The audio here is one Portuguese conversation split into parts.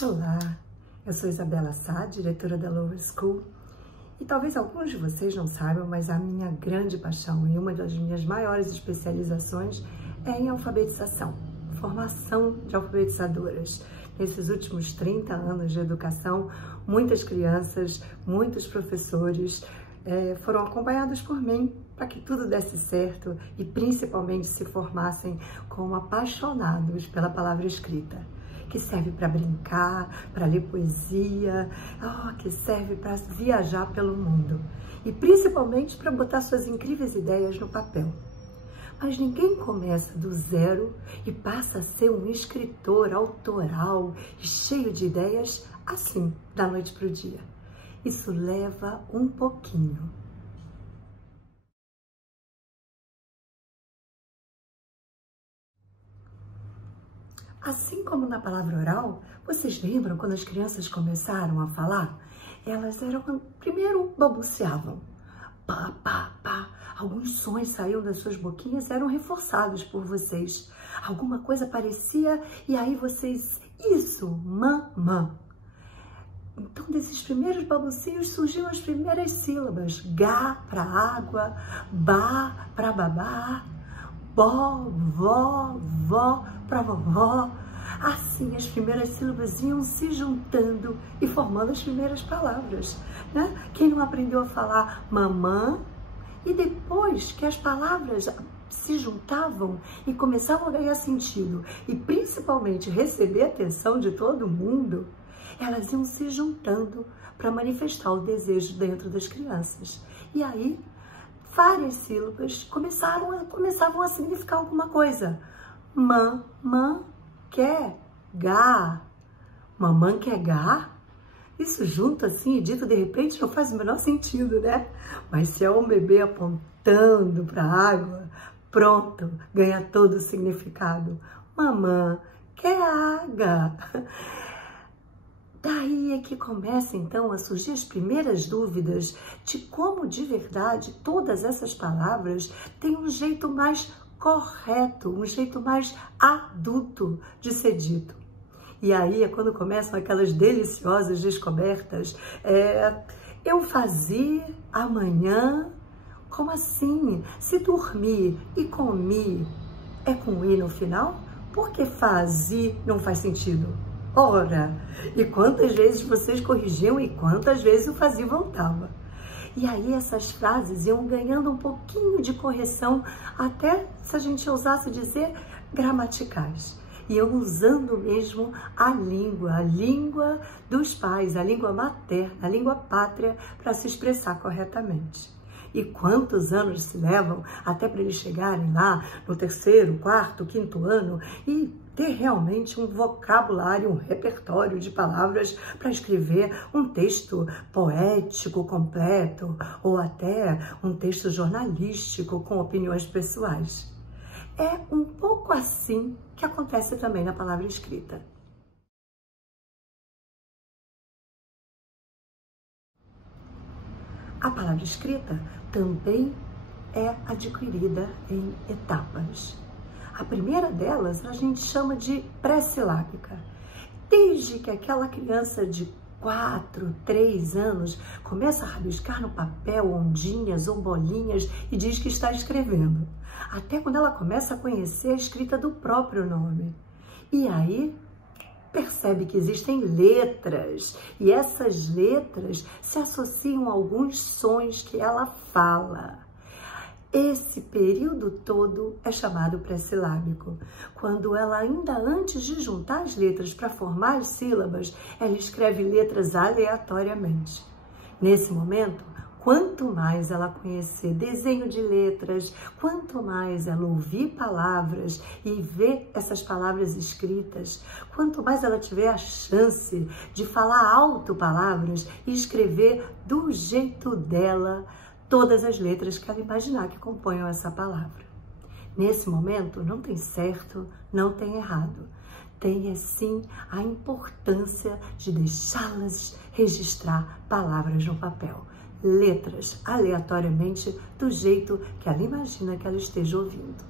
Olá, eu sou Isabela Sá, diretora da Lower School, e talvez alguns de vocês não saibam, mas a minha grande paixão e uma das minhas maiores especializações é em alfabetização, formação de alfabetizadoras. Nesses últimos 30 anos de educação, muitas crianças, muitos professores foram acompanhados por mim para que tudo desse certo e principalmente se formassem como apaixonados pela palavra escrita, que serve para brincar, para ler poesia, que serve para viajar pelo mundo e principalmente para botar suas incríveis ideias no papel. Mas ninguém começa do zero e passa a ser um escritor autoral e cheio de ideias assim, da noite para o dia. Isso leva um pouquinho. Assim como na palavra oral, vocês lembram quando as crianças começaram a falar? Elas primeiro balbuciavam, pá, pá, pá. Alguns sons saíam das suas boquinhas e eram reforçados por vocês. Alguma coisa parecia e aí vocês, isso, mamã. Então, desses primeiros balbucios surgiam as primeiras sílabas. Gá para água, bá para babá, bó, vó, vó para vovó. Assim, as primeiras sílabas iam se juntando e formando as primeiras palavras, né? Quem não aprendeu a falar mamã? E depois que as palavras se juntavam e começavam a ganhar sentido e principalmente receber a atenção de todo mundo, elas iam se juntando para manifestar o desejo dentro das crianças. E aí, várias sílabas começavam a significar alguma coisa. Mamã quer gá. Mamãe quer gá? Isso junto assim e dito de repente não faz o menor sentido, né? Mas se é um bebê apontando para a água, pronto, ganha todo o significado. Mamã quer água. Daí é que começa então a surgir as primeiras dúvidas de como de verdade todas essas palavras têm um jeito mais correto, um jeito mais adulto de ser dito. E aí é quando começam aquelas deliciosas descobertas. Eu fazia amanhã, como assim? Se dormir e comi é com i no final, por que fazi não faz sentido? Ora, e quantas vezes vocês corrigiam e quantas vezes o fazia voltava. E aí essas frases iam ganhando um pouquinho de correção, até, se a gente ousasse dizer, gramaticais. Iam usando mesmo a língua dos pais, a língua materna, a língua pátria, para se expressar corretamente. E quantos anos se levam até para eles chegarem lá no 3º, 4º, 5º ano e ter realmente um vocabulário, um repertório de palavras para escrever um texto poético completo ou até um texto jornalístico com opiniões pessoais. É um pouco assim que acontece também na palavra escrita. A palavra escrita também é adquirida em etapas. A primeira delas a gente chama de pré-silábica. Desde que aquela criança de 4, 3 anos começa a rabiscar no papel ondinhas ou bolinhas e diz que está escrevendo. Até quando ela começa a conhecer a escrita do próprio nome. E aí percebe que existem letras e essas letras se associam a alguns sons que ela fala. Esse período todo é chamado pré-silábico. Quando ela ainda antes de juntar as letras para formar as sílabas, ela escreve letras aleatoriamente. Nesse momento, quanto mais ela conhecer desenho de letras, quanto mais ela ouvir palavras e ver essas palavras escritas, quanto mais ela tiver a chance de falar alto palavras e escrever do jeito dela todas as letras que ela imaginar que componham essa palavra. Nesse momento, não tem certo, não tem errado. Tem, sim, a importância de deixá-las registrar palavras no papel. Letras, aleatoriamente, do jeito que ela imagina que ela esteja ouvindo.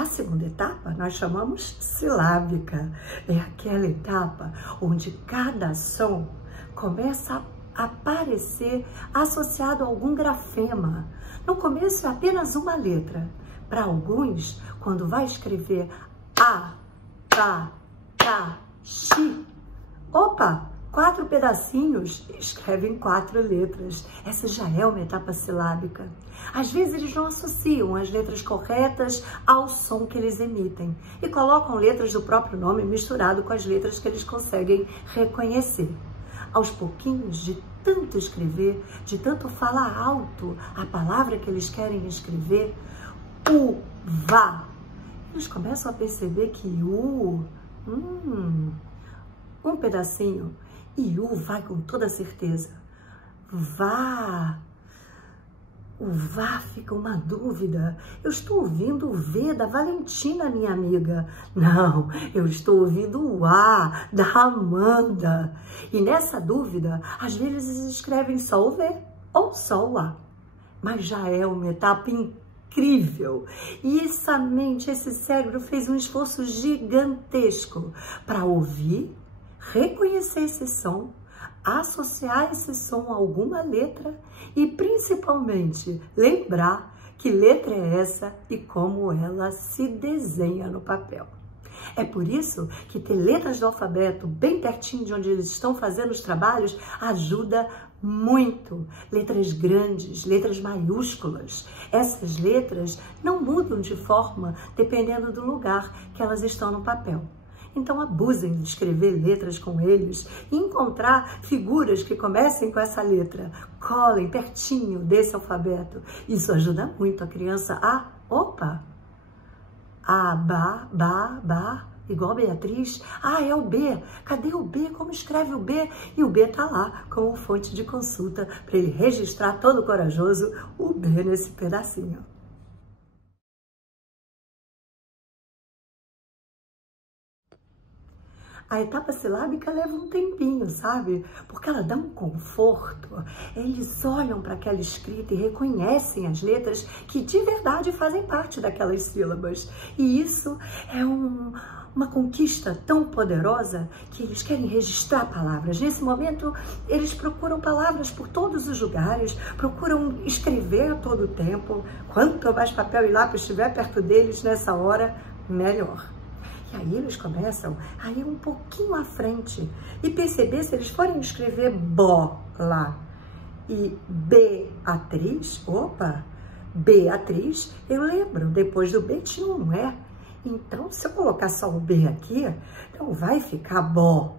A segunda etapa nós chamamos silábica. É aquela etapa onde cada som começa a aparecer associado a algum grafema. No começo é apenas uma letra. Para alguns, quando vai escrever A, Tá, Tá, Xi, opa, 4 pedacinhos escrevem 4 letras. Essa já é uma etapa silábica. Às vezes eles não associam as letras corretas ao som que eles emitem e colocam letras do próprio nome misturado com as letras que eles conseguem reconhecer. Aos pouquinhos, de tanto escrever, de tanto falar alto a palavra que eles querem escrever, vá, eles começam a perceber que um pedacinho, e vai com toda certeza. Vá. O vá fica uma dúvida. Eu estou ouvindo o V da Valentina, minha amiga. Não, eu estou ouvindo o A da Amanda. E nessa dúvida, às vezes escrevem só o V ou só o A. Mas já é uma etapa incrível. E essa mente, esse cérebro fez um esforço gigantesco para ouvir, reconhecer esse som, associar esse som a alguma letra e principalmente lembrar que letra é essa e como ela se desenha no papel. É por isso que ter letras do alfabeto bem pertinho de onde eles estão fazendo os trabalhos ajuda muito. Letras grandes, letras maiúsculas. Essas letras não mudam de forma dependendo do lugar que elas estão no papel. Então abusem de escrever letras com eles e encontrar figuras que comecem com essa letra. Colhem pertinho desse alfabeto. Isso ajuda muito a criança a, ba, igual Beatriz. Ah, é o B. Cadê o B? Como escreve o B? E o B tá lá como fonte de consulta para ele registrar todo corajoso o B nesse pedacinho. A etapa silábica leva um tempinho, sabe? Porque ela dá um conforto. Eles olham para aquela escrita e reconhecem as letras que de verdade fazem parte daquelas sílabas. E isso é uma conquista tão poderosa que eles querem registrar palavras. Nesse momento, eles procuram palavras por todos os lugares, procuram escrever a todo tempo. Quanto mais papel e lápis estiver perto deles nessa hora, melhor. E aí eles começam a ir um pouquinho à frente e perceber se eles forem escrever bola e Beatriz, Beatriz, eu lembro, depois do B tinha um E. Então, se eu colocar só o B aqui, então vai ficar bó.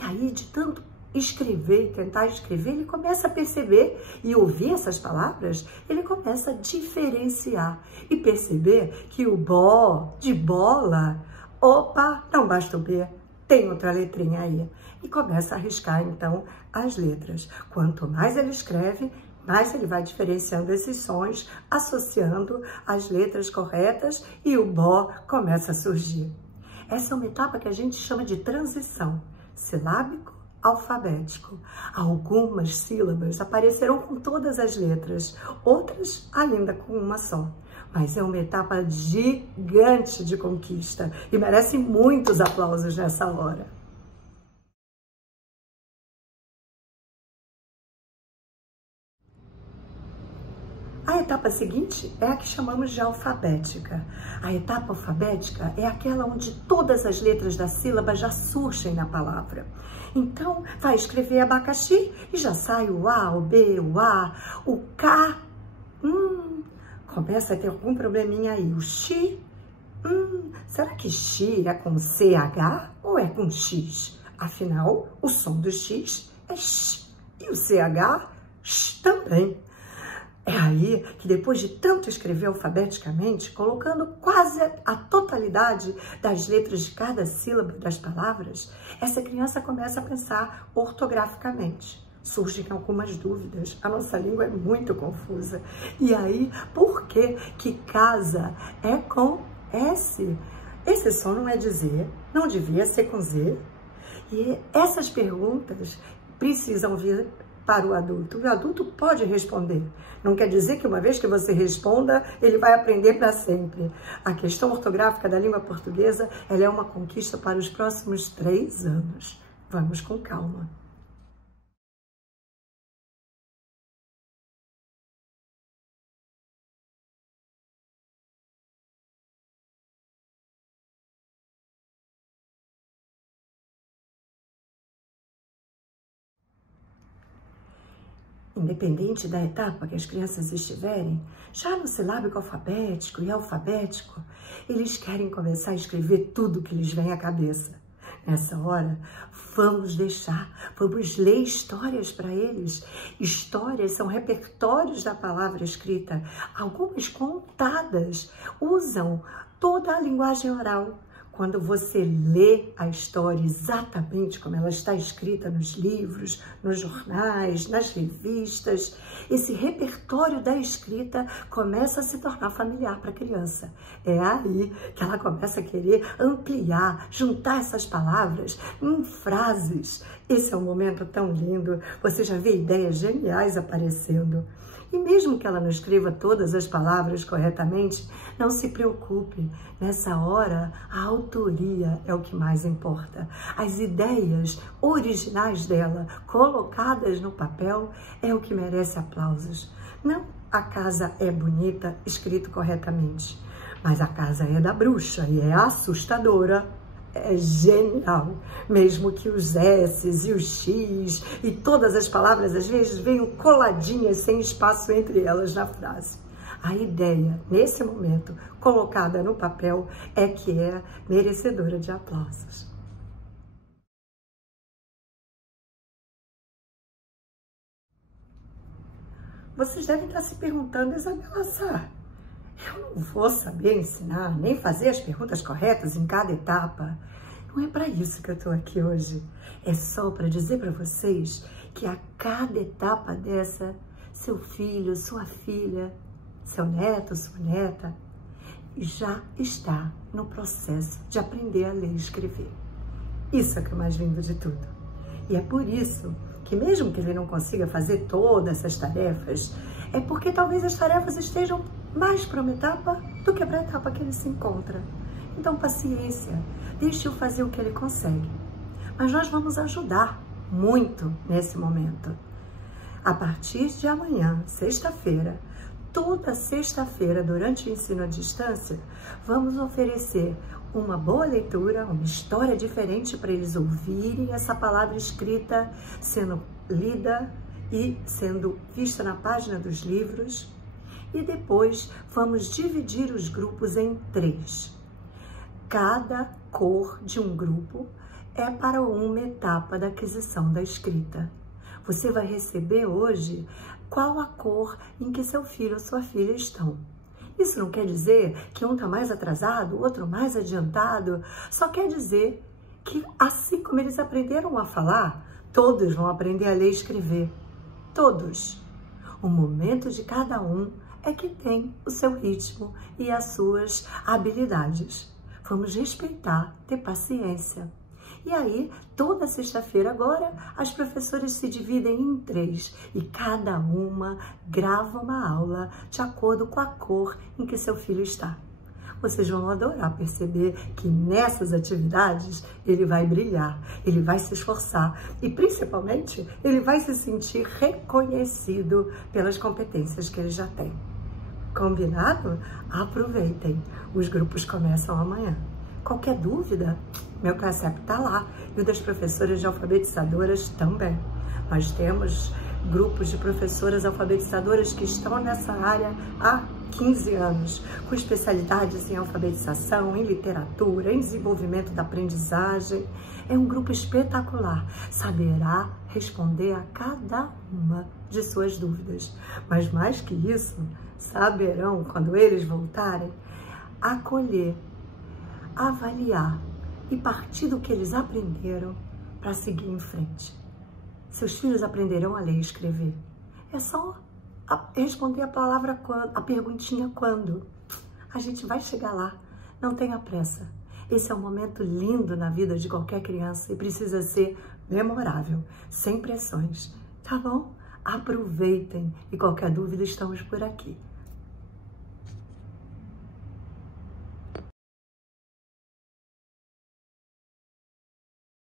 E aí, de tanto escrever e tentar escrever, ele começa a perceber e ouvir essas palavras, ele começa a diferenciar e perceber que o bó de bola, não basta o B, tem outra letrinha aí. E começa a arriscar, então, as letras. Quanto mais ele escreve, mais ele vai diferenciando esses sons, associando as letras corretas e o bó começa a surgir. Essa é uma etapa que a gente chama de transição, silábico, alfabético. Algumas sílabas aparecerão com todas as letras, outras ainda com uma só. Mas é uma etapa gigante de conquista e merece muitos aplausos nessa hora. A etapa seguinte é a que chamamos de alfabética. A etapa alfabética é aquela onde todas as letras da sílaba já surgem na palavra. Então, vai escrever abacaxi e já sai o A, o B, o A, o K. Começa a ter algum probleminha aí. O Xi, será que Xi é com CH ou é com X? Afinal, o som do X é X e o CH, X também. É aí que depois de tanto escrever alfabeticamente, colocando quase a totalidade das letras de cada sílaba das palavras, essa criança começa a pensar ortograficamente. Surgem algumas dúvidas, a nossa língua é muito confusa. E aí, por que casa é com S? Esse som não é de Z, não devia ser com Z. E essas perguntas precisam vir para o adulto pode responder. Não quer dizer que uma vez que você responda, ele vai aprender para sempre. A questão ortográfica da língua portuguesa, ela é uma conquista para os próximos 3 anos. Vamos com calma. Independente da etapa que as crianças estiverem, já no silábico alfabético e alfabético, eles querem começar a escrever tudo que lhes vem à cabeça. Nessa hora, vamos ler histórias para eles. Histórias são repertórios da palavra escrita, algumas contadas, usam toda a linguagem oral. Quando você lê a história exatamente como ela está escrita nos livros, nos jornais, nas revistas, esse repertório da escrita começa a se tornar familiar para a criança. É aí que ela começa a querer ampliar, juntar essas palavras em frases. Esse é um momento tão lindo, você já vê ideias geniais aparecendo. E mesmo que ela não escreva todas as palavras corretamente, não se preocupe. Nessa hora, a autoria é o que mais importa. As ideias originais dela, colocadas no papel, é o que merece aplausos. Não a casa é bonita, escrito corretamente, mas a casa é da bruxa e é assustadora. É genial, mesmo que os S's e os X e todas as palavras às vezes venham coladinhas sem espaço entre elas na frase. A ideia, nesse momento, colocada no papel, é que é merecedora de aplausos. Vocês devem estar se perguntando, Isabela Sá, eu não vou saber ensinar, nem fazer as perguntas corretas em cada etapa. Não é para isso que eu estou aqui hoje. É só para dizer para vocês que a cada etapa dessa, seu filho, sua filha, seu neto, sua neta, já está no processo de aprender a ler e escrever. Isso é o que é mais lindo de tudo. E é por isso que mesmo que ele não consiga fazer todas essas tarefas, é porque talvez as tarefas estejam mais para uma etapa do que para a etapa que ele se encontra. Então, paciência, deixe-o fazer o que ele consegue. Mas nós vamos ajudar muito nesse momento. A partir de amanhã, sexta-feira, toda sexta-feira, durante o ensino à distância, vamos oferecer uma boa leitura, uma história diferente para eles ouvirem essa palavra escrita, sendo lida e sendo vista na página dos livros. E depois vamos dividir os grupos em 3. Cada cor de um grupo é para uma etapa da aquisição da escrita. Você vai receber hoje qual a cor em que seu filho ou sua filha estão. Isso não quer dizer que um está mais atrasado, o outro mais adiantado. Só quer dizer que assim como eles aprenderam a falar, todos vão aprender a ler e escrever. Todos. O momento de cada um é que tem o seu ritmo e as suas habilidades. Vamos respeitar, ter paciência. E aí, toda sexta-feira agora, as professoras se dividem em 3 e cada uma grava uma aula de acordo com a cor em que seu filho está. Vocês vão adorar perceber que nessas atividades ele vai brilhar, ele vai se esforçar e, principalmente, ele vai se sentir reconhecido pelas competências que ele já tem. Combinado? Aproveitem! Os grupos começam amanhã. Qualquer dúvida, meu ClassApp está lá e o das professoras de alfabetizadoras também. Nós temos grupos de professoras alfabetizadoras que estão nessa área há 15 anos, com especialidades em alfabetização, em literatura, em desenvolvimento da aprendizagem. É um grupo espetacular, saberá responder a cada uma de suas dúvidas. Mas mais que isso, saberão, quando eles voltarem, acolher, avaliar e partir do que eles aprenderam para seguir em frente. Seus filhos aprenderão a ler e escrever. É só responder a palavra quando, a perguntinha quando. A gente vai chegar lá, não tenha pressa. Esse é um momento lindo na vida de qualquer criança e precisa ser memorável, sem pressões, tá bom? Aproveitem e qualquer dúvida estamos por aqui.